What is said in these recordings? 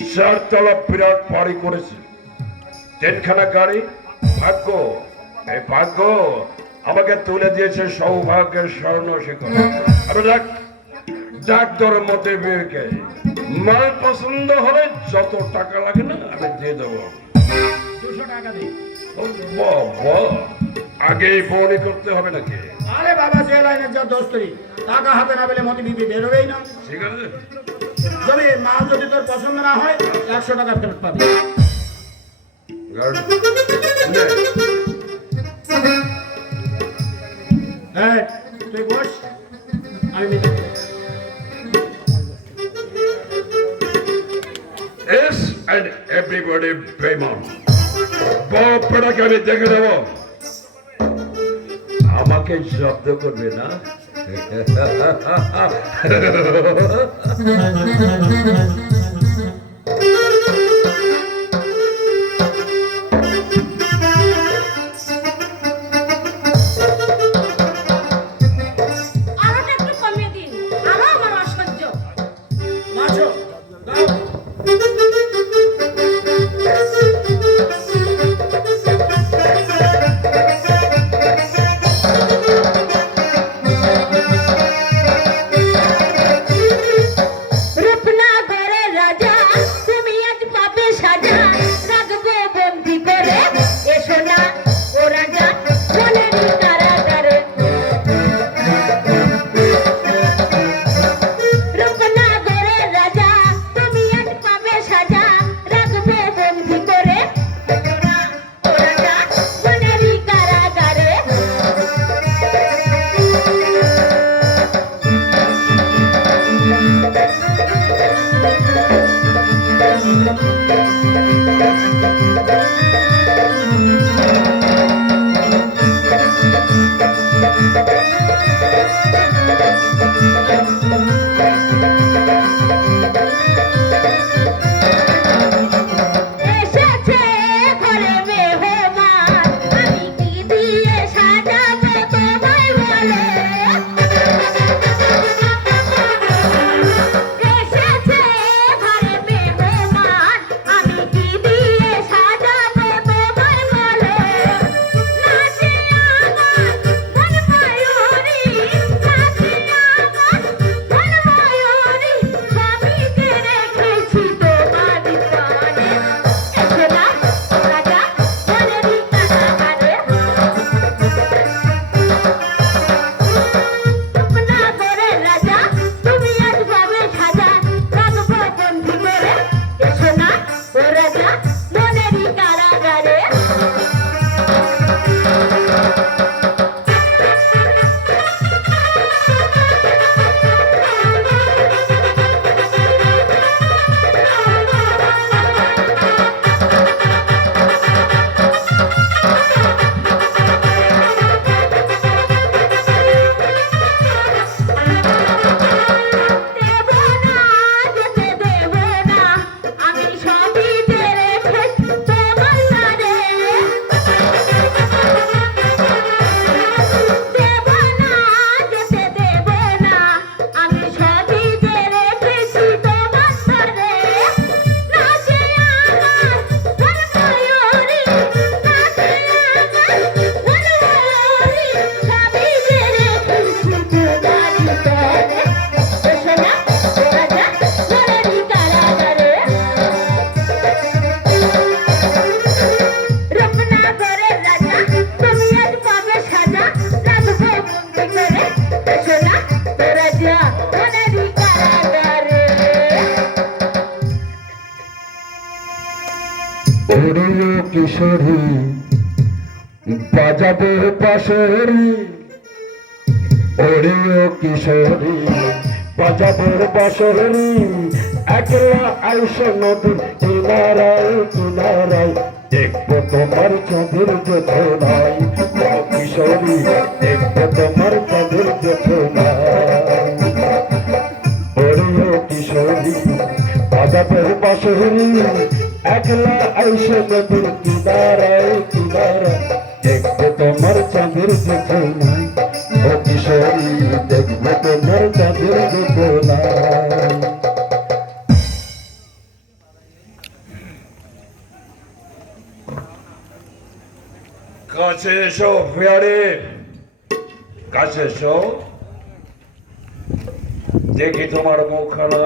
চারতলা বিরাট বাড়ি করেছি, তিনখানা গাড়ি। ভাগ্য, এই ভাগ্য আমাকে তুলে দিয়েছে সৌভাগ্যের স্বর্ণ শিখর। আমি ডাক্তারের মতে বিয়েকে মাল পছন্দ হলে যত টাকা লাগে না আমি দিয়ে দেবো। 200 টাকা দিই। আগেই বনি করতে হবে নাকি? আরে বাবা, যে লাইনের যা দোস্তরি, টাকা হাতে না পেলে মতি বিপি বেরোবেই না। ঠিক আছে, তবে মাল যদি তোর পছন্দ না হয় 100 টাকা ফেরত পাবি। হ্যাঁ, তুই বস, আমি মিটাবো। Yes, and everybody বেমান। বাপটাকে আমি দেখে দেবো, আমাকে জব্দ করবে না। নাচো, গাও। কিশোরী বাজাবে বাঁশরি, ওরে ও কিশোরী বাজাবে বাঁশরি, একলা আইসো নদীর কিনারায় কিনারায়, দেখবো তোমার চাঁদের যোজনায়, ও কিশোরী দেখবো তোমার চাঁদের যোজনায়, ওরে ও কিশোরী বাজাবে বাঁশরি, একলা আইসো নদীর কিনারায় কিনারায়, দেখবো তোমার চাঁদের যোজনায়, ও কিশোরী দেখবো তোমার চাঁদের যোজনায়। কাছে এসো ফেয়ারে, কাছে এসো, দেখি তোমার মুখখানা।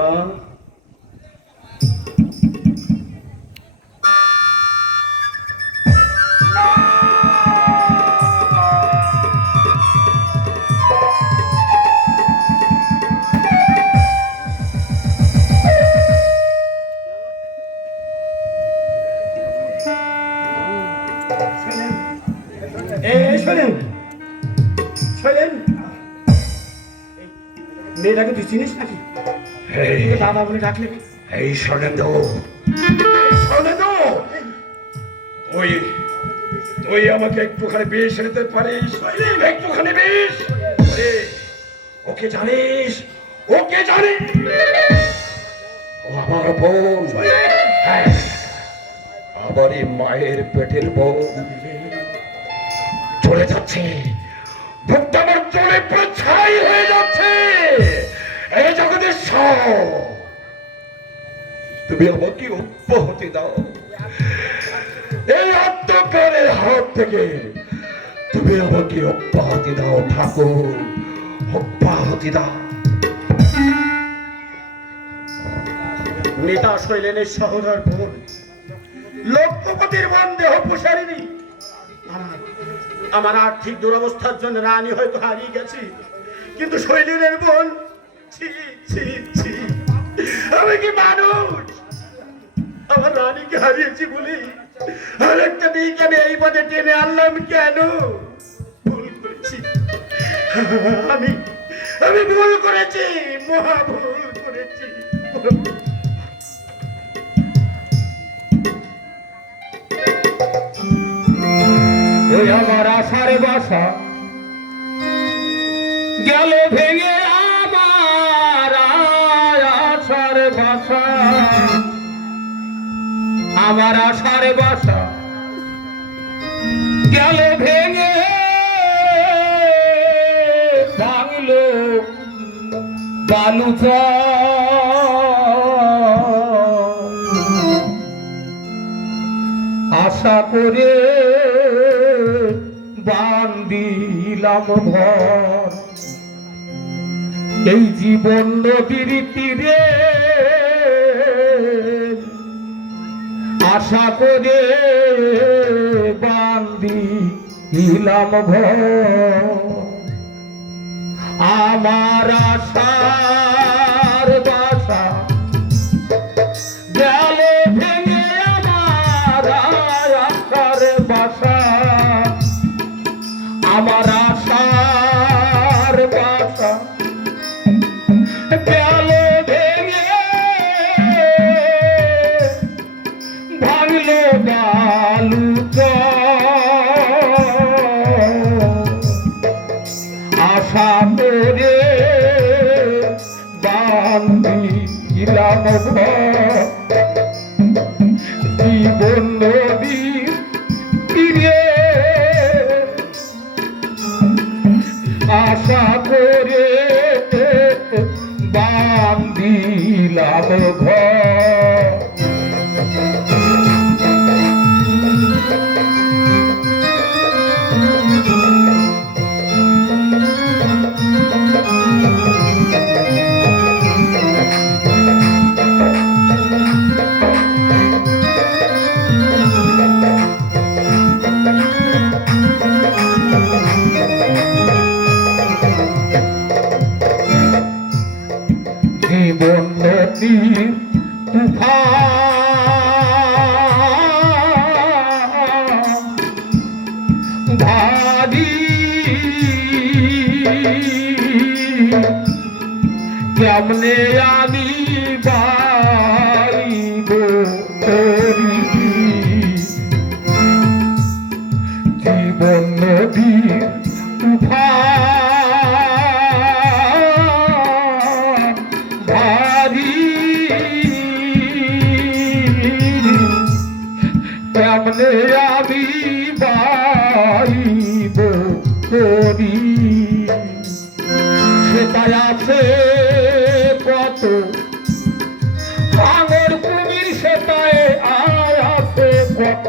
এই শোনেন, শোনেন, মেয়েটাকে তুই চিনিস নাকি? এই, বাবা বলে ডাকলে এই শোনেন তো, শোনেন তো, তুই তুই আমাকে একটুখানি বিষ নিতে পারিস? একটুখানি বিষ? আরে, ওকে জানিস? ওকে জানিস? ও আমার বোন, হ্যাঁ, আমারই মায়ের পেটের বোন। চলে যাচ্ছে, বুকটা আমার চলে পুরো ছাই হয়ে যাচ্ছে। এই জগদীশ্বর, তুমি আমাকে অব্যাহতি দাও, এই অন্ধকারের হাত থেকে তুমি আমাকে অব্যাহতি দাও ঠাকুর, অব্যাহতি দাও। নেতা শৈলেনের সহোদর বোন, লক্ষ্যপতির বোন, দেহ প্রসারিণী। আমার আর্থিক দুরবস্থার জন্য রানী হয়তো হারিয়ে গেছি, কিন্তু শৈলেনের বোন, ছি ছি ছি, আমি কি মানুষ? আমার রানীকে হারিয়েছি বলি আর একটা মেয়েকে আমি এই পথে টেনে আনলাম কেন? ভুল করেছি আমি, আমি ভুল করেছি, মহা ভুল করেছি। ওই আমার আশার বাসা গেল ভেঙে, আমার আশার বাসা, আমার আশার বাসা গেল ভেঙে, ভাঙলো বালুচা। আশা করে বান্দিলাম ঘর, এই জীবন নদীর তীরে, আশা করে বান্দিলাম ঘর। আমার আশার বাসা গেল ভেঙে, আমার আশার বাসা, আমার আশার বাসা গেল ভেঙে, ভাঙলো বালুচর। আশা করে বান্দিলাম ঘর, জীবন নদীর তীরে, আশা করে বান্দিলাম ঘর। জীবন নদীর তুফান ভারী, কেমনে আমি বাইব করি, জীবন নদীর তুফান ভারী, কেমনে আমি বাইব করি। সেটাই আছে কত আঙর কুমির, সেটাই আছে কত